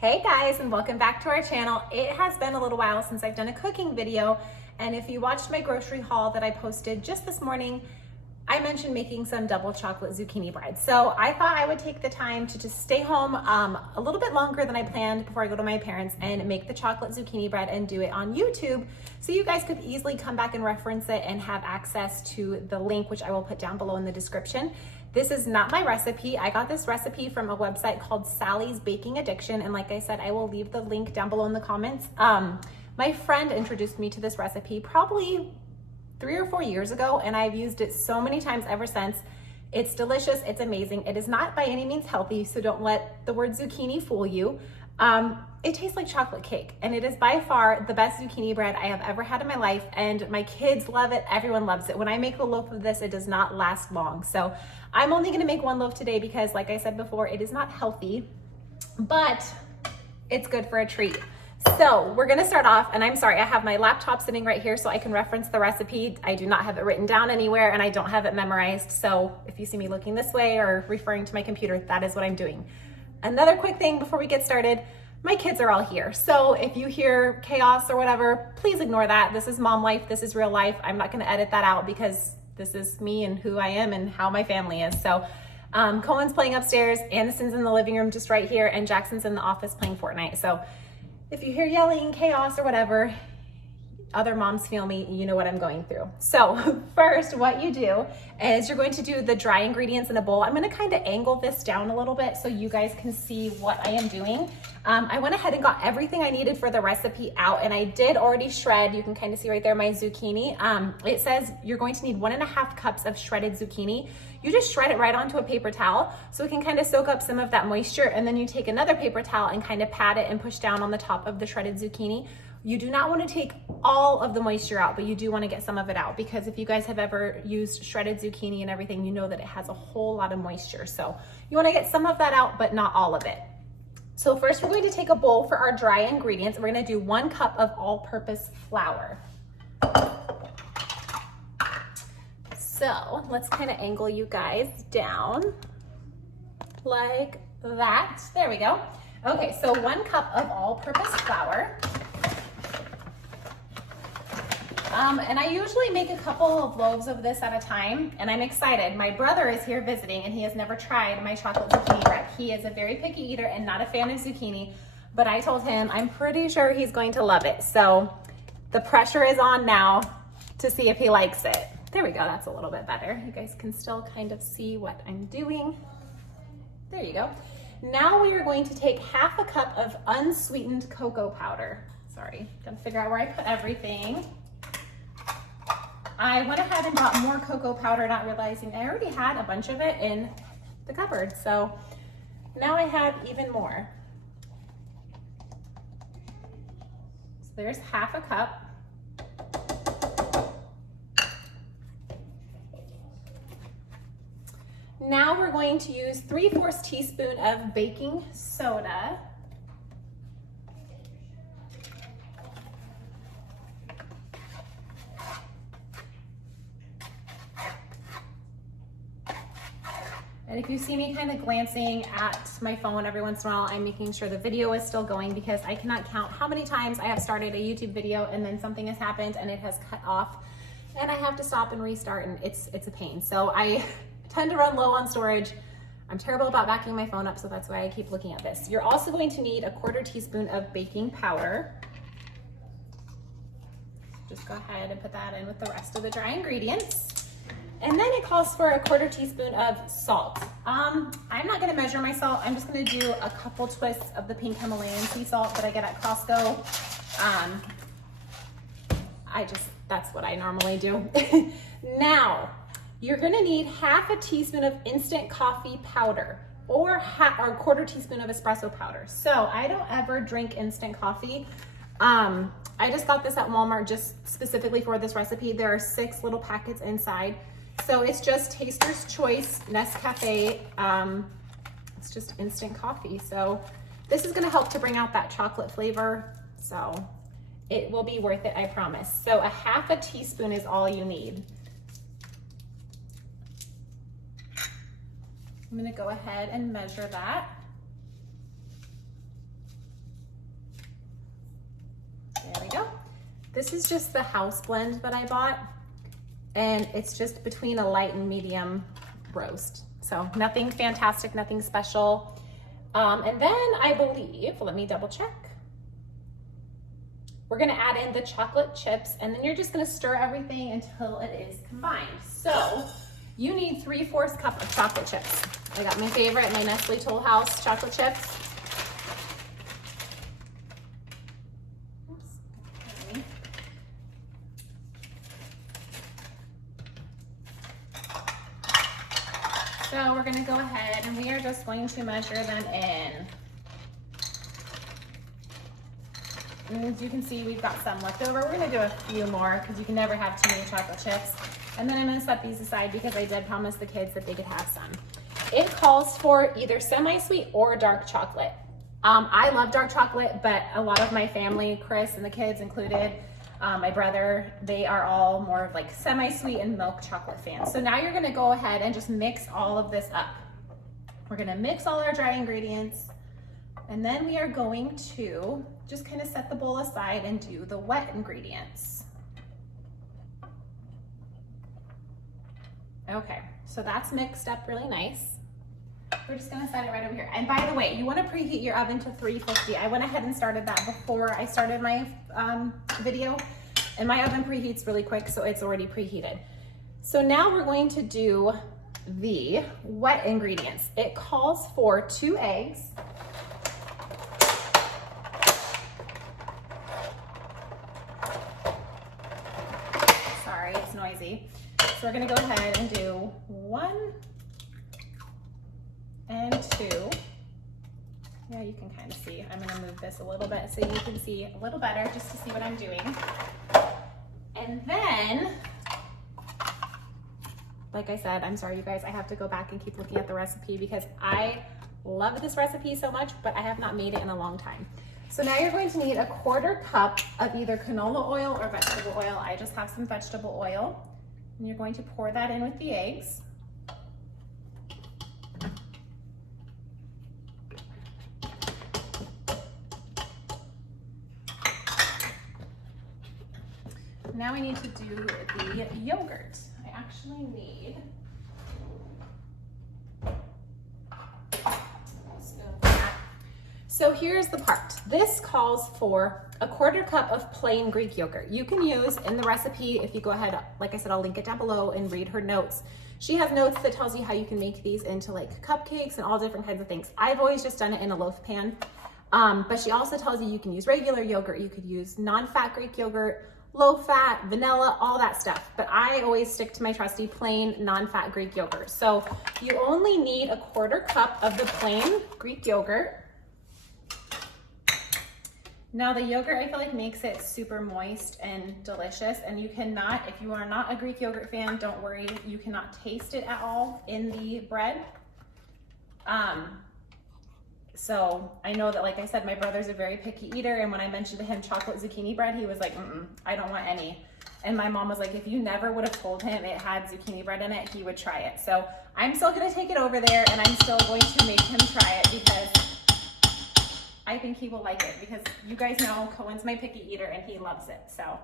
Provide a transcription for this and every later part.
Hey guys, and welcome back to our channel. It has been a little while since I've done a cooking video, and if you watched my grocery haul that I posted just this morning, I mentioned making some double chocolate zucchini bread. So I thought I would take the time to just stay home a little bit longer than I planned before I go to my parents and make the chocolate zucchini bread and do it on YouTube, so you guys could easily come back and reference it and have access to the link, which I will put down below in the description. This is not my recipe. I got this recipe from a website called Sally's Baking Addiction. And like I said, I will leave the link down below in the comments. My friend introduced me to this recipe probably 3 or 4 years ago, and I've used it so many times ever since. It's delicious, it's amazing. It is not by any means healthy, so don't let the word zucchini fool you. It tastes like chocolate cake, and it is by far the best zucchini bread I have ever had in my life, and my kids love it, everyone loves it. When I make a loaf of this, it does not last long. So I'm only gonna make one loaf today because, like I said before, it is not healthy, but it's good for a treat. So we're gonna start off, and I'm sorry, I have my laptop sitting right here so I can reference the recipe. I do not have it written down anywhere, and I don't have it memorized. So if you see me looking this way or referring to my computer, that is what I'm doing. Another quick thing before we get started, my kids are all here. So if you hear chaos or whatever, please ignore that. This is mom life, this is real life. I'm not gonna edit that out because this is me and who I am and how my family is. So Cohen's playing upstairs, Anderson's in the living room just right here, and Jackson's in the office playing Fortnite. So if you hear yelling, chaos, or whatever, other moms feel me, you know what I'm going through. So first, what you do is you're going to do the dry ingredients in a bowl. I'm gonna kind of angle this down a little bit so you guys can see what I am doing. I went ahead and got everything I needed for the recipe out, and I did already shred. You can kind of see right there my zucchini. It says you're going to need 1.5 cups of shredded zucchini. You just shred it right onto a paper towel so it can kind of soak up some of that moisture, and then you take another paper towel and kind of pat it and push down on the top of the shredded zucchini. You do not want to take all of the moisture out, but you do want to get some of it out, because if you guys have ever used shredded zucchini and everything, you know that it has a whole lot of moisture. So you want to get some of that out, but not all of it. So first we're going to take a bowl for our dry ingredients. We're going to do 1 cup of all-purpose flour. So let's kind of angle you guys down like that. There we go. Okay, so 1 cup of all-purpose flour. And I usually make a couple of loaves of this at a time, and I'm excited. My brother is here visiting, and he has never tried my chocolate zucchini bread. He is a very picky eater and not a fan of zucchini, but I told him I'm pretty sure he's going to love it. So the pressure is on now to see if he likes it. There we go, that's a little bit better. You guys can still kind of see what I'm doing. There you go. Now we are going to take 1/2 cup of unsweetened cocoa powder. Sorry, gotta figure out where I put everything. I went ahead and bought more cocoa powder, not realizing I already had a bunch of it in the cupboard. So now I have even more. So there's 1/2 cup. Now we're going to use 3/4 teaspoon of baking soda. And if you see me kind of glancing at my phone every once in a while, I'm making sure the video is still going, because I cannot count how many times I have started a YouTube video and then something has happened and it has cut off and I have to stop and restart, and it's a pain. So I tend to run low on storage. I'm terrible about backing my phone up, so that's why I keep looking at this. You're also going to need 1/4 teaspoon of baking powder. Just go ahead and put that in with the rest of the dry ingredients. And then it calls for 1/4 teaspoon of salt. I'm not gonna measure my salt. I'm just gonna do a couple twists of the pink Himalayan sea salt that I get at Costco. That's what I normally do. Now, you're gonna need 1/2 teaspoon of instant coffee powder, or 1/4 teaspoon of espresso powder. So I don't ever drink instant coffee. I just got this at Walmart just specifically for this recipe. There are 6 little packets inside. So it's just Taster's Choice Nescafe. It's just instant coffee. So this is gonna help to bring out that chocolate flavor. So it will be worth it, I promise. So 1/2 teaspoon is all you need. I'm gonna go ahead and measure that. This is just the house blend that I bought, and it's just between a light and medium roast. So nothing fantastic, nothing special. And then I believe, let me double check. We're gonna add in the chocolate chips, and then you're just gonna stir everything until it is combined. So you need 3/4 cup of chocolate chips. I got my favorite, my Nestle Toll House chocolate chips. So we're gonna go ahead and we are just going to measure them in. And as you can see, we've got some left over. We're gonna do a few more because you can never have too many chocolate chips. And then I'm gonna set these aside because I did promise the kids that they could have some. It calls for either semi-sweet or dark chocolate. I love dark chocolate, but a lot of my family, Chris and the kids included, my brother, they are all more of like semi-sweet and milk chocolate fans. So now you're gonna go ahead and just mix all of this up. We're gonna mix all our dry ingredients, and then we are going to just kind of set the bowl aside and do the wet ingredients. Okay, so that's mixed up really nice. We're just gonna set it right over here. And by the way, you wanna preheat your oven to 350. I went ahead and started that before I started my video, and my oven preheats really quick, so it's already preheated. So now we're going to do the wet ingredients. It calls for 2 eggs, sorry, it's noisy. So we're gonna go ahead and do 1 and 2. Yeah, you can kind of see. I'm gonna move this a little bit so you can see a little better just to see what I'm doing. And then, like I said, I'm sorry you guys, I have to go back and keep looking at the recipe because I love this recipe so much, but I have not made it in a long time. So now you're going to need 1/4 cup of either canola oil or vegetable oil. I just have some vegetable oil. And you're going to pour that in with the eggs. Now we need to do the yogurt. I actually need a spoon for that. So here's the part. This calls for 1/4 cup of plain Greek yogurt. You can use in the recipe, if you go ahead, like I said, I'll link it down below and read her notes. She has notes that tells you how you can make these into like cupcakes and all different kinds of things. I've always just done it in a loaf pan. But she also tells you can use regular yogurt. You could use non-fat Greek yogurt, low fat, vanilla, all that stuff. But I always stick to my trusty plain non-fat Greek yogurt. So you only need 1/4 cup of the plain Greek yogurt. Now the yogurt, I feel like makes it super moist and delicious, and you cannot, if you are not a Greek yogurt fan, don't worry, you cannot taste it at all in the bread. So I know that, like I said, my brother's a very picky eater, and when I mentioned to him chocolate zucchini bread, he was like, I don't want any. And my mom was like, if you never would have told him it had zucchini bread in it, he would try it. So I'm still gonna take it over there, and I'm still going to make him try it because I think he will like it, because you guys know Cohen's my picky eater and he loves it. So,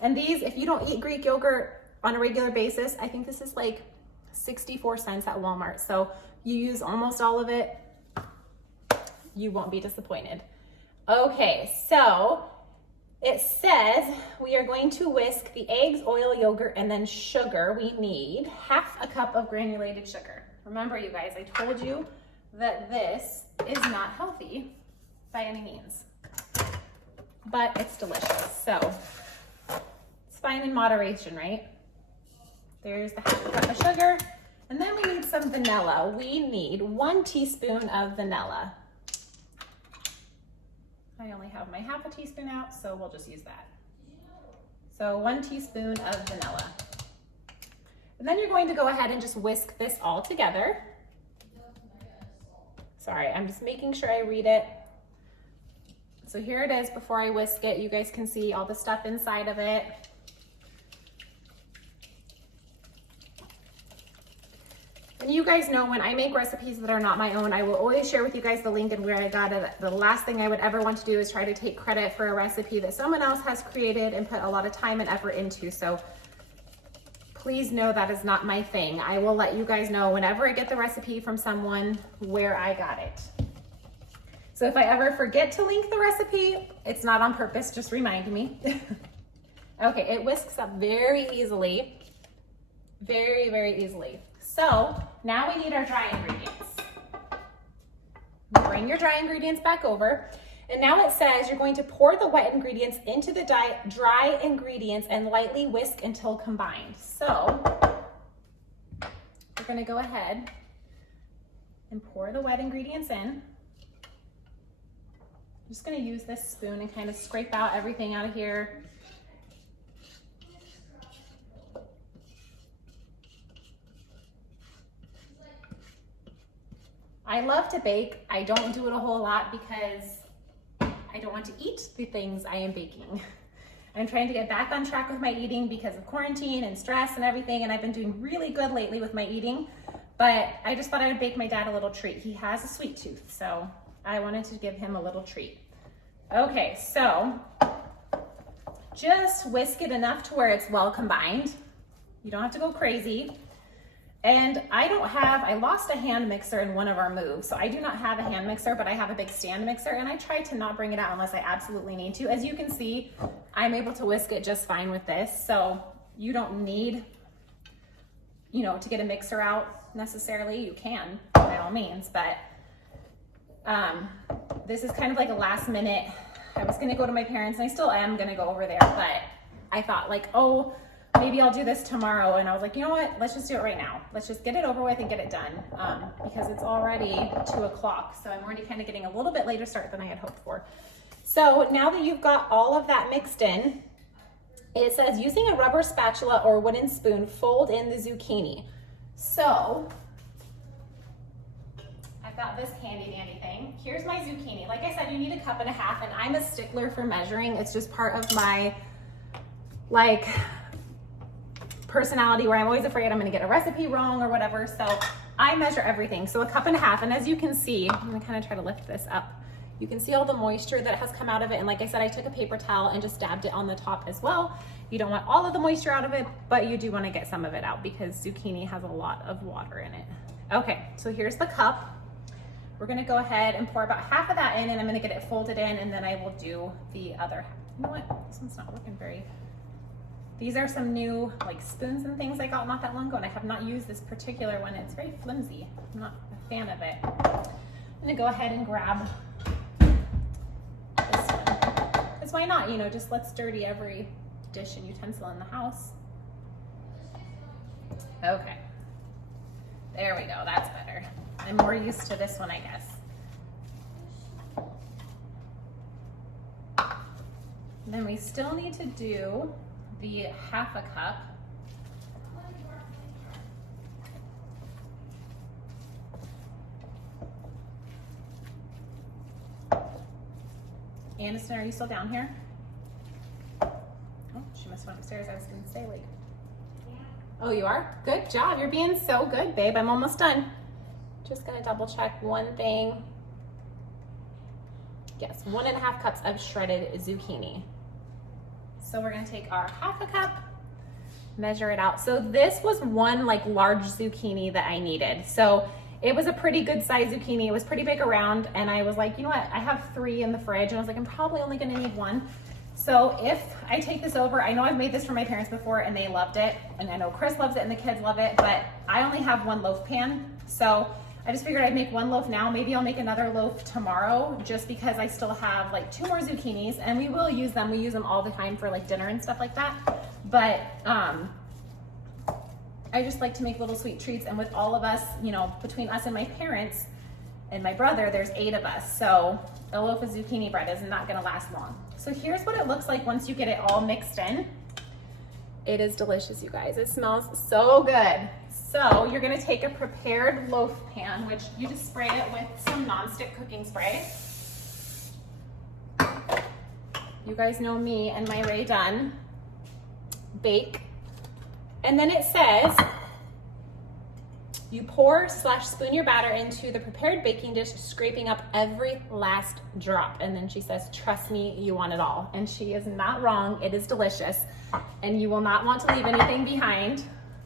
and these, if you don't eat Greek yogurt on a regular basis, I think this is like 64 cents at Walmart. So you use almost all of it, you won't be disappointed. Okay, so it says we are going to whisk the eggs, oil, yogurt, and then sugar. We need 1/2 cup of granulated sugar. Remember, you guys, I told you that this is not healthy by any means, but it's delicious. So it's fine in moderation, right? There's the 1/2 cup of sugar. And then we need some vanilla. We need 1 teaspoon of vanilla. I only have my 1/2 teaspoon out, so we'll just use that. So 1 teaspoon of vanilla. And then you're going to go ahead and just whisk this all together. Sorry, I'm just making sure I read it. So here it is before I whisk it. You guys can see all the stuff inside of it. you guys know when I make recipes that are not my own, I will always share with you guys the link and where I got it. The last thing I would ever want to do is try to take credit for a recipe that someone else has created and put a lot of time and effort into. So please know that is not my thing. I will let you guys know whenever I get the recipe from someone where I got it. So if I ever forget to link the recipe, it's not on purpose, just remind me. Okay, it whisks up very easily. Very, very easily. So now we need our dry ingredients. Bring your dry ingredients back over. And now it says you're going to pour the wet ingredients into the dry ingredients and lightly whisk until combined. So we're going to go ahead and pour the wet ingredients in. I'm just going to use this spoon and kind of scrape out everything out of here. I love to bake. I don't do it a whole lot because I don't want to eat the things I am baking. I'm trying to get back on track with my eating because of quarantine and stress and everything, and I've been doing really good lately with my eating, but I just thought I would bake my dad a little treat. He has a sweet tooth, so I wanted to give him a little treat. Okay, so just whisk it enough to where it's well combined. You don't have to go crazy. And I lost a hand mixer in one of our moves. So I do not have a hand mixer, but I have a big stand mixer, and I try to not bring it out unless I absolutely need to. As you can see, I'm able to whisk it just fine with this. So you don't need, to get a mixer out necessarily. You can by all means, but this is kind of like a last minute. I was gonna go to my parents, and I still am gonna go over there, but I thought like, oh, maybe I'll do this tomorrow. And I was like, you know what? Let's just do it right now. Let's just get it over with and get it done because it's already 2 o'clock. So I'm already kind of getting a little bit later start than I had hoped for. So now that you've got all of that mixed in, it says using a rubber spatula or wooden spoon, fold in the zucchini. So I've got this handy dandy thing. Here's my zucchini. Like I said, you need 1.5 cups, and I'm a stickler for measuring. It's just part of my personality where I'm always afraid I'm gonna get a recipe wrong or whatever. So I measure everything. So 1.5 cups, and as you can see, I'm gonna kind of try to lift this up. You can see all the moisture that has come out of it. And like I said, I took a paper towel and just dabbed it on the top as well. You don't want all of the moisture out of it, but you do want to get some of it out because zucchini has a lot of water in it. Okay, so here's the cup. We're gonna go ahead and pour about half of that in, and I'm gonna get it folded in, and then I will do the other half. You know what, this one's not working very. These are some new spoons and things I got not that long ago, and I have not used this particular one. It's very flimsy. I'm not a fan of it. I'm gonna go ahead and grab this one. Because why not, just let's dirty every dish and utensil in the house. Okay. There we go, that's better. I'm more used to this one, I guess. Then we still need to do the 1/2 cup. Aniston, are you still down here? Oh, she must have went upstairs. I was gonna say yeah. Oh, you are? Good job. You're being so good, babe. I'm almost done. Just gonna double check one thing. Yes, 1.5 cups of shredded zucchini. So we're gonna take our 1/2 cup, measure it out. So this was one large zucchini that I needed. So it was a pretty good size zucchini. It was pretty big around, and I was like, you know what? I have 3 in the fridge, and I was like, I'm probably only gonna need 1. So if I take this over, I know I've made this for my parents before and they loved it, and I know Chris loves it and the kids love it, but I only have 1 loaf pan. So I just figured I'd make 1 loaf now. Maybe I'll make another loaf tomorrow just because I still have 2 more zucchinis, and we will use them. We use them all the time for dinner and stuff like that. But I just like to make little sweet treats, and with all of us, between us and my parents and my brother, there's 8 of us. So a loaf of zucchini bread is not gonna last long. So here's what it looks like once you get it all mixed in. It is delicious, you guys. It smells so good. So you're gonna take a prepared loaf pan, which you just spray it with some nonstick cooking spray. You guys know me and my Ray Dunn bake. And then it says You pour/spoon your batter into the prepared baking dish, scraping up every last drop. And then she says, trust me, you want it all. And she is not wrong. It is delicious. And you will not want to leave anything behind.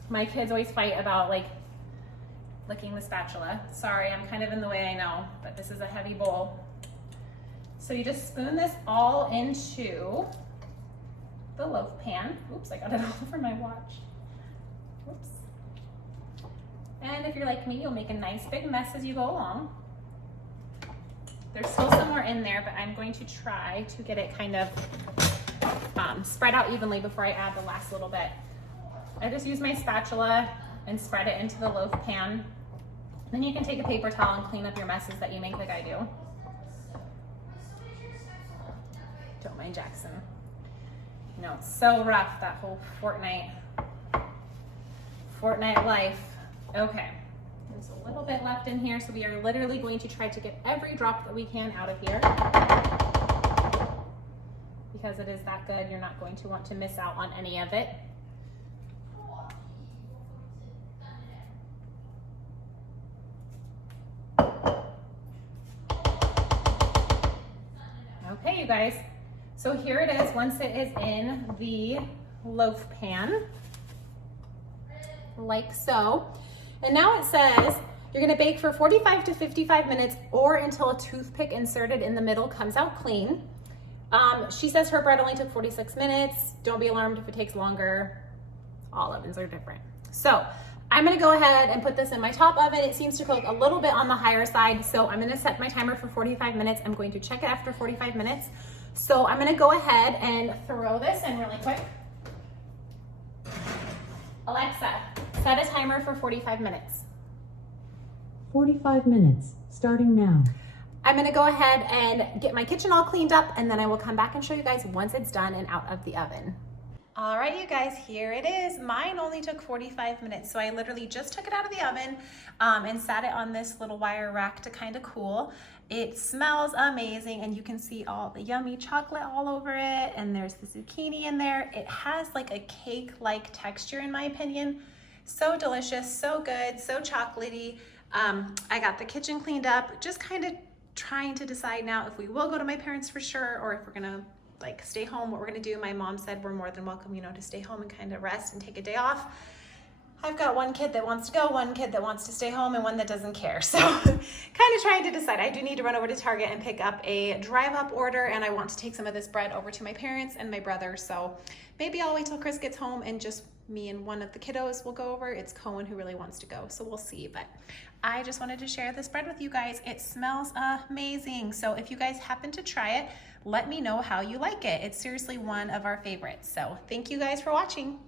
My kids always fight about like licking the spatula. Sorry, I'm kind of in the way, I know, but this is a heavy bowl. So you just spoon this all into the loaf pan. Oops, I got it all over my watch. Oops. And if you're like me, you'll make a nice big mess as you go along. There's still some more in there, but I'm going to try to get it kind of spread out evenly before I add the last little bit. I just use my spatula and spread it into the loaf pan. Then you can take a paper towel and clean up your messes that you make like I do. Don't mind Jackson. You know, it's so rough, that whole Fortnite life. Okay, there's a little bit left in here, so we are literally going to try to get every drop that we can out of here. Because it is that good, you're not going to want to miss out on any of it. Okay, you guys, so here it is once it is in the loaf pan, like so. And now it says you're gonna bake for 45 to 55 minutes or until a toothpick inserted in the middle comes out clean. She says her bread only took 46 minutes. Don't be alarmed if it takes longer. All ovens are different. So I'm gonna go ahead and put this in my top oven. It seems to cook a little bit on the higher side, so I'm gonna set my timer for 45 minutes. I'm going to check it after 45 minutes. So I'm gonna go ahead and throw this in really quick. Alexa, set a timer for 45 minutes. 45 minutes, starting now. I'm gonna go ahead and get my kitchen all cleaned up, and then I will come back and show you guys once it's done and out of the oven. All right, you guys, here it is. Mine only took 45 minutes, so I literally just took it out of the oven and sat it on this little wire rack to kind of cool. It smells amazing, and you can see all the yummy chocolate all over it, and there's the zucchini in there. It has like a cake-like texture, in my opinion. So delicious, so good, so chocolatey. I got the kitchen cleaned up, just kind of trying to decide now if we will go to my parents for sure, or if we're gonna like stay home, what we're gonna do. My mom said we're more than welcome, you know, to stay home and kind of rest and take a day off. I've got one kid that wants to go, one kid that wants to stay home, and one that doesn't care. So kind of trying to decide. I do need to run over to Target and pick up a drive-up order, and I want to take some of this bread over to my parents and my brother. So maybe I'll wait till Chris gets home and just me and one of the kiddos will go over. It's Cohen who really wants to go, so we'll see. But I just wanted to share this bread with you guys. It smells amazing. So if you guys happen to try it, let me know how you like it. It's seriously one of our favorites. So thank you guys for watching.